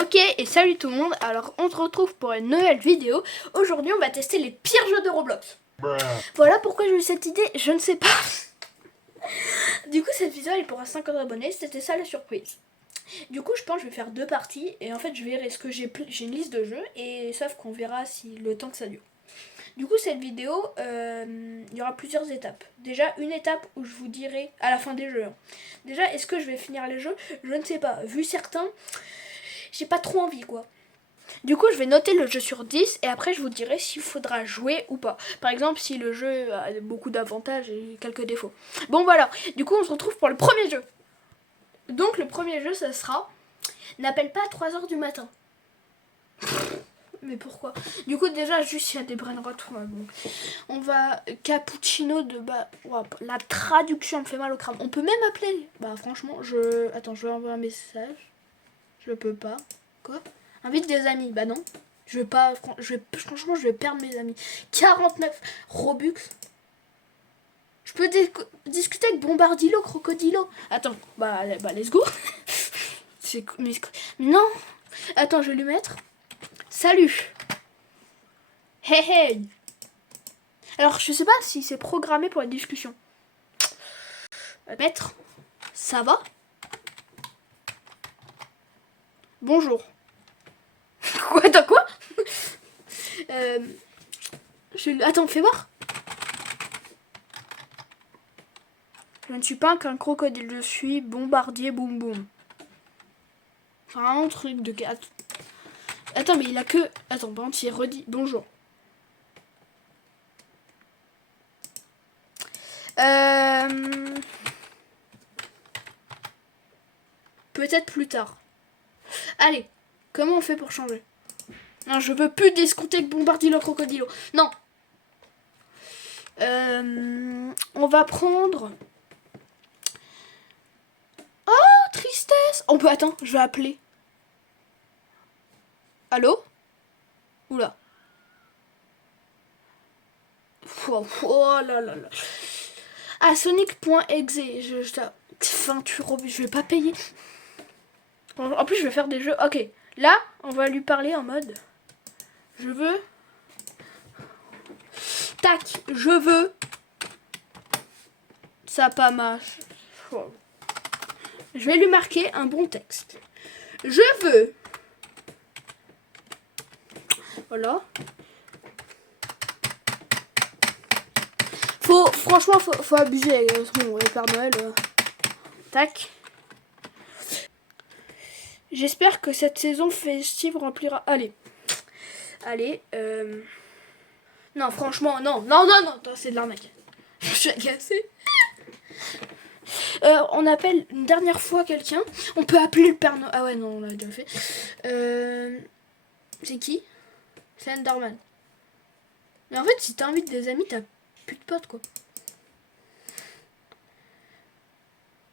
Ok, et salut tout le monde, alors on se retrouve pour une nouvelle vidéo. Aujourd'hui on va tester les pires jeux de Roblox. Voilà pourquoi j'ai eu cette idée, je ne sais pas. Du coup cette vidéo elle est pour 50 abonnés, c'était ça la surprise. Du coup je pense que je vais faire deux parties et en fait je verrai ce que j'ai une liste de jeux et sauf qu'on verra si le temps que ça dure. Du coup cette vidéo, il y aura plusieurs étapes. Déjà une étape où je vous dirai à la fin des jeux. Déjà est-ce que je vais finir les jeux? Je ne sais pas, vu certains, j'ai pas trop envie quoi. Du coup, je vais noter le jeu sur 10 et après je vous dirai s'il faudra jouer ou pas. Par exemple, si le jeu a beaucoup d'avantages et quelques défauts. Bon voilà, du coup on se retrouve pour le premier jeu. Donc le premier jeu, ça sera N'appelle pas à 3h du matin. Mais pourquoi? Du coup déjà, juste il y a des brain rot. Ouais, bon. On va cappuccino de bas. Wow, la traduction me fait mal au crâne. On peut même appeler. Bah franchement, Attends, je vais envoyer un message. Je peux pas. Quoi? Invite des amis. Bah non. Je vais pas. Franchement, je vais perdre mes amis. 49 Robux. Je peux discuter avec Bombardilo, Crocodilo. Attends, bah let's go. Mais non. Attends, je vais lui mettre. Salut. Hey hey. Alors, je sais pas si c'est programmé pour la discussion. Mettre. Ça va? Bonjour. Quoi? T'as quoi? Attends, fais voir. Je ne suis pas qu'un crocodile, je suis bombardier boum boum. C'est vraiment un truc de... Attends, mais il a que... Attends, par contre, il redit bonjour. Peut-être plus tard. Allez, comment on fait pour changer? Non, je veux plus discuter avec Bombardilo Crocodilo. Non. On va prendre... Oh, tristesse. On peut... Attends, je vais appeler. Allô? Oula. Oh là là là. Ah, Sonic.exe. 28 €, je vais pas payer. En plus, je vais faire des jeux. Ok, là, on va lui parler en mode... Je veux... Tac, je veux... Ça a pas marché. Je vais lui marquer un bon texte. Je veux... Voilà. Franchement, faut abuser. Bon, le Père Noël... Tac. J'espère que cette saison festive remplira... Allez. Non, franchement, non, c'est de l'arnaque. Je suis agacée. On appelle une dernière fois quelqu'un. On peut appeler le Père Noël. Ah ouais, non, on l'a déjà fait. C'est qui? C'est Enderman. Mais en fait, si t'invites des amis, t'as plus de potes, quoi.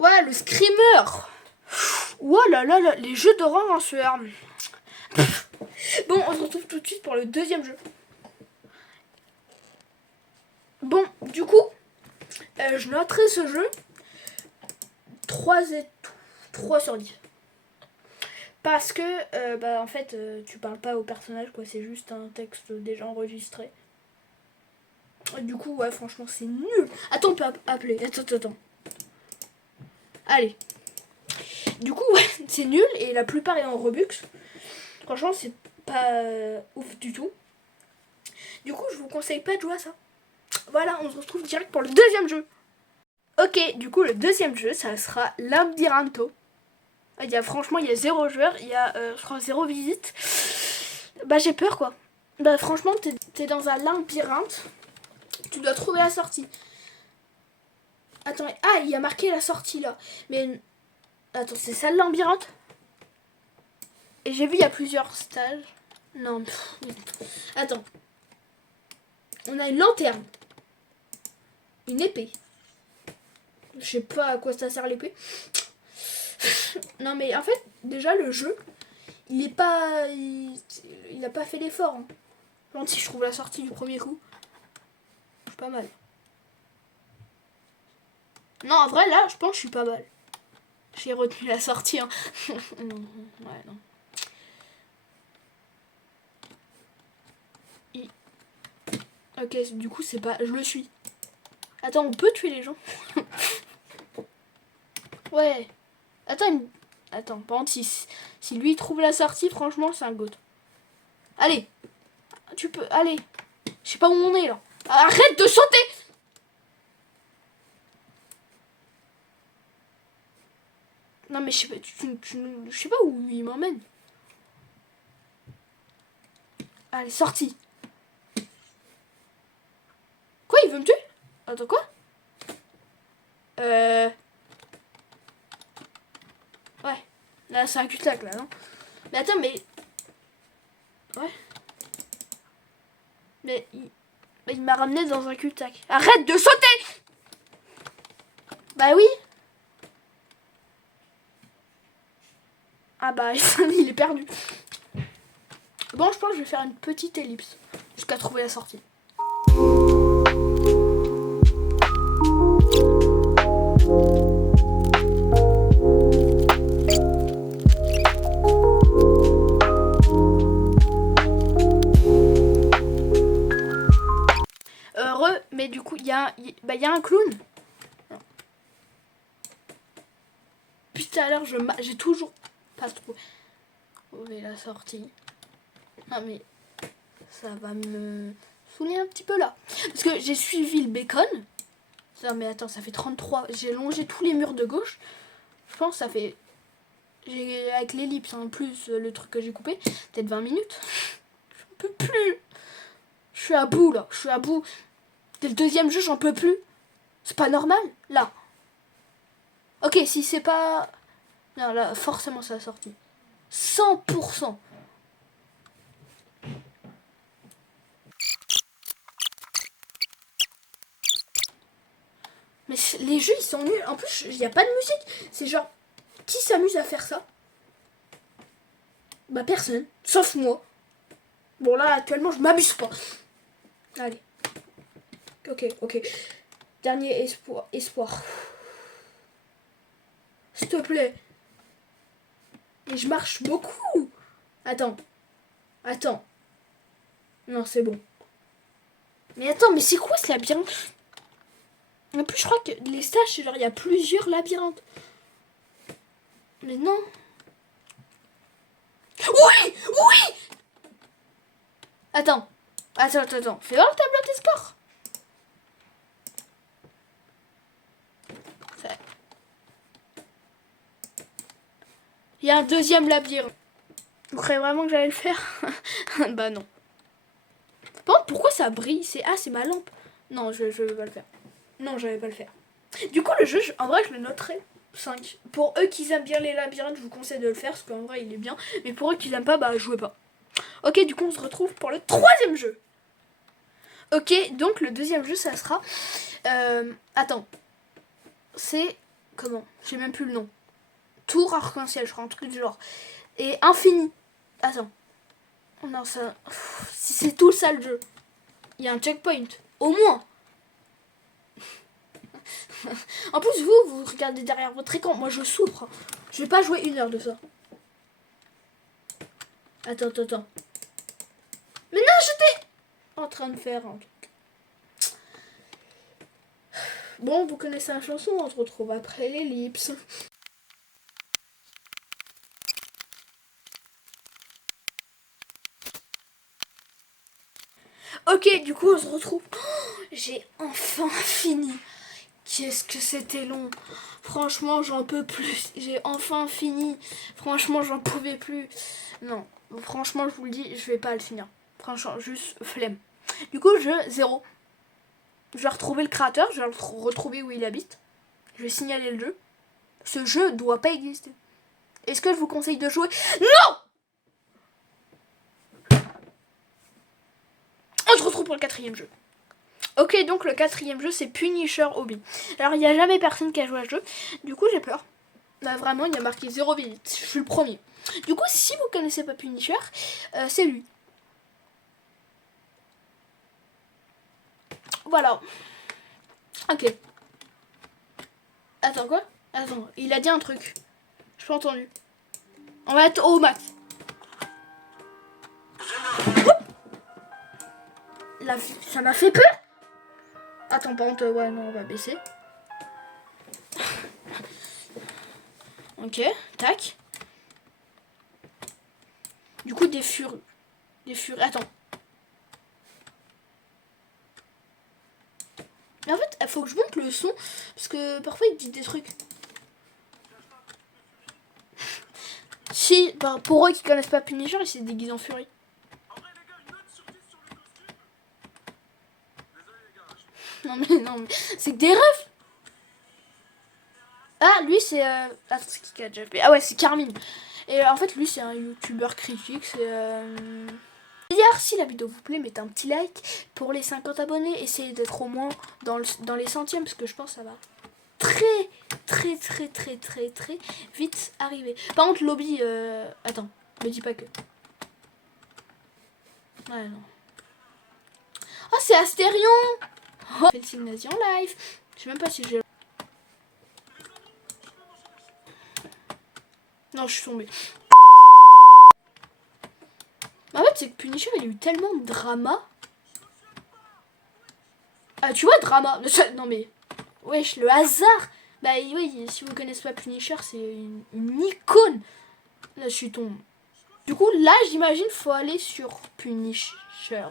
Ouais, le screamer. Oh là là là, les jeux de rang en sueur. Bon, on se retrouve tout de suite pour le deuxième jeu. Bon, du coup, je noterai ce jeu 3 sur 10. Parce que, en fait, tu parles pas au personnage, quoi. C'est juste un texte déjà enregistré. Du coup, ouais, franchement, c'est nul. Attends, on peut appeler. Attends. Allez. Du coup, ouais, c'est nul. Et la plupart est en Robux. Franchement, c'est pas ouf du tout. Du coup, je vous conseille pas de jouer à ça. Voilà, on se retrouve direct pour le deuxième jeu. Ok, du coup, le deuxième jeu, ça sera Labyrintho. Franchement, il y a 0 joueur, il y a, je crois, 0 visite. Bah, j'ai peur, quoi. Bah, franchement, t'es dans un labyrinthe. Tu dois trouver la sortie. Attends, ah, il y a marqué la sortie, là. Mais, attends, c'est ça le labyrinthe? Et j'ai vu, il y a plusieurs stages. Non, attends. On a une lanterne. Une épée. Je sais pas à quoi ça sert l'épée. Non, mais en fait, déjà, le jeu, il est pas... Il a pas fait l'effort. Hein. Genre, si je trouve la sortie du premier coup, c'est pas mal. Non, en vrai, là, je suis pas mal. J'ai retenu la sortie. Hein. Ouais, non. Ok, du coup, c'est pas... Je le suis. Attends, on peut tuer les gens? Ouais. Attends, attends, par contre, si lui trouve la sortie, franchement, c'est un goat. Allez. Tu peux... Allez. Je sais pas où on est, là. Arrête de sauter! Non, mais je sais pas, je sais pas où il m'emmène. Allez, sorti. Quoi, il veut me tuer? Attends, quoi? Ouais. Là, c'est un cul-de-sac, là, non? Mais attends, mais... Ouais. Mais il m'a ramené dans un cul-de-sac. Arrête de sauter! Bah oui. Ah bah, il est perdu. Bon, je pense que je vais faire une petite ellipse jusqu'à trouver la sortie. Heureux, mais du coup, il y a un clown. Puis tout à l'heure, j'ai toujours pas trouvé la sortie. Non mais ça va me saouler un petit peu là. Parce que j'ai suivi le bacon. Non mais attends, ça fait 33. J'ai longé tous les murs de gauche. Je pense que ça fait... Avec l'ellipse en plus, le truc que j'ai coupé, peut-être 20 minutes. Je peux plus. Je suis à bout là. Je suis à bout. Dès le deuxième jeu, j'en peux plus. C'est pas normal là. Ok, si c'est pas... Non là, forcément ça a sorti. 100%. Mais les jeux ils sont nuls. En plus il n'y a pas de musique. C'est genre, qui s'amuse à faire ça? Bah personne, sauf moi. Bon là actuellement je m'abuse pas. Allez. Ok. Dernier espoir. S'il te plaît. Et je marche beaucoup. Attends. Non c'est bon. Mais attends, mais c'est quoi ce labyrinthe? En plus, je crois que les stages, c'est genre, il y a plusieurs labyrinthes. Mais non. Oui! Attends. Fais voir le tableau des scores. Il y a un deuxième labyrinthe. Vous croyez vraiment que j'allais le faire? Bah non. Par contre, pourquoi ça brille? C'est ma lampe. Non, je vais pas le faire. Non, je vais pas le faire. Du coup, le jeu, en vrai, je le noterai 5. Pour eux qui aiment bien les labyrinthes, je vous conseille de le faire, parce qu'en vrai, il est bien. Mais pour eux qui n'aiment pas, bah, jouez pas. Ok, du coup, on se retrouve pour le troisième jeu. Ok, donc le deuxième jeu, ça sera... attends. C'est... Comment? J'ai même plus le nom. Tour arc-en-ciel, je crois, un truc du genre. Et infini. Attends. Non, ça... Si c'est tout ça, le jeu. Il y a un checkpoint. Au moins. En plus, vous regardez derrière votre écran. Moi, je souffre. Je vais pas jouer 1 heure de ça. Attends. Mais non, j'étais en train de faire un truc. Bon, vous connaissez la chanson, on se retrouve après l'ellipse. Ok, du coup, on se retrouve. Oh, j'ai enfin fini. Qu'est-ce que c'était long. Franchement, j'en peux plus. J'ai enfin fini. Franchement, j'en pouvais plus. Non, franchement, je vous le dis, je vais pas le finir. Franchement, juste flemme. Du coup, 0. Je vais retrouver le créateur, je vais retrouver où il habite. Je vais signaler le jeu. Ce jeu doit pas exister. Est-ce que je vous conseille de jouer? Non! On se retrouve pour le 4e jeu. Ok, donc le 4e jeu, c'est Punisher Hobby. Alors, il n'y a jamais personne qui a joué à ce jeu. Du coup, j'ai peur. Là, vraiment, il y a marqué 0 visite. Je suis le premier. Du coup, si vous connaissez pas Punisher, c'est lui. Voilà. Ok. Attends, quoi? Attends, il a dit un truc. Je pas entendu. On va être au max. Ça m'a fait peur. Attends, par contre, ouais, non, on va baisser. Ok, tac. Du coup, des furies. Attends. Mais en fait, il faut que je monte le son. Parce que parfois, il dit des trucs. Si, bah, pour eux qui connaissent pas Punisher, il s'est déguisé en furie. Non, mais c'est que des rêves. Ah, lui, c'est. Attends, c'est qui a déjà fait. Ah, ouais, c'est Carmine. Et en fait, lui, c'est un youtubeur critique. C'est. D'ailleurs, si la vidéo vous plaît, mettez un petit like pour les 50 abonnés. Essayez d'être au moins dans les centièmes, parce que je pense que ça va très vite arriver. Par contre, lobby. Attends, me dis pas que. Ouais, non. Oh, c'est Astérion. Oh, fait le signe nazi en live. Je sais même pas si j'ai. Non, je suis tombée. En fait, c'est que Punisher, il a eu tellement de drama. Ah, tu vois, drama. Non, mais. Wesh, le hasard. Bah, oui, si vous connaissez pas Punisher, c'est une icône. Là, je suis tombée. Du coup, là, j'imagine, faut aller sur Punisher.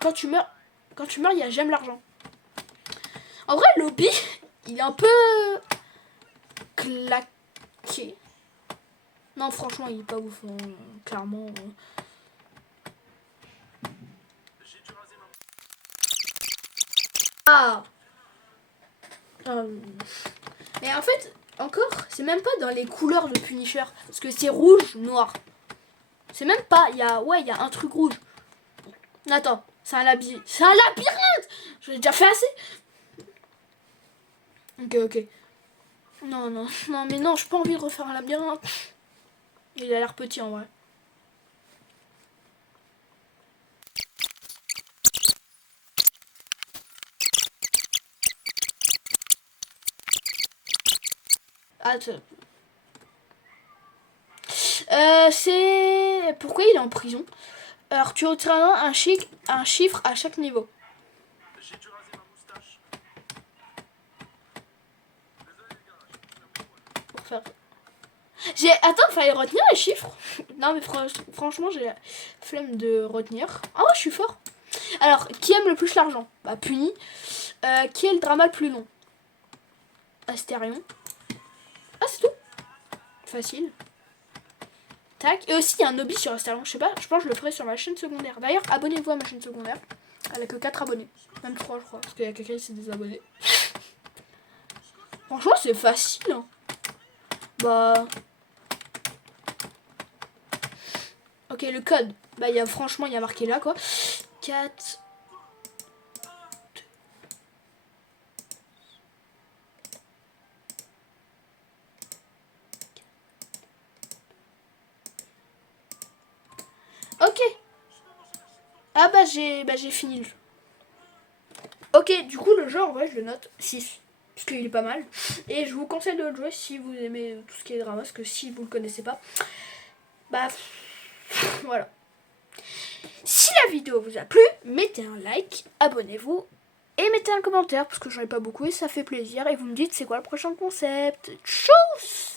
Quand tu meurs, il y a j'aime l'argent. En vrai, Lobby, il est un peu claqué. Non, franchement, il est pas ouf, hein, clairement. Ah. Mais en fait, encore, c'est même pas dans les couleurs de Punisher, parce que c'est rouge, noir. C'est même pas, il y a un truc rouge. Attends, c'est un labyrinthe. C'est un labyrinthe. J'ai déjà fait assez. Ok. Non, mais non, j'ai pas envie de refaire un labyrinthe. Il a l'air petit en vrai. Attends. C'est... Pourquoi il est en prison? Alors, tu retireras un chiffre à chaque niveau. Pour faire... Attends, fallait retenir les chiffres. Non, mais franchement, j'ai la flemme de retenir. Ah ouais, je suis fort. Alors, qui aime le plus l'argent? Bah, Puni. Qui est le drama le plus long? Astérion. Ah, c'est tout. Facile. Tac. Et aussi, il y a un hobby sur Astérion. Je sais pas, je pense que je le ferai sur ma chaîne secondaire. D'ailleurs, abonnez-vous à ma chaîne secondaire. Elle a que 4 abonnés. Même 3, je crois. Parce qu'il y a quelqu'un qui s'est désabonné. Franchement, c'est facile. Hein. Bah... Ok, le code. Bah, franchement, il y a marqué là, quoi. 4... Ok. Ah bah j'ai fini le jeu. Ok, du coup le jeu en vrai je le note 6. Parce qu'il est pas mal. Et je vous conseille de le jouer si vous aimez tout ce qui est drama. Parce que si vous le connaissez pas, bah voilà. Si la vidéo vous a plu, mettez un like, abonnez-vous et mettez un commentaire parce que j'en ai pas beaucoup et ça fait plaisir. Et vous me dites c'est quoi le prochain concept. Tchuss!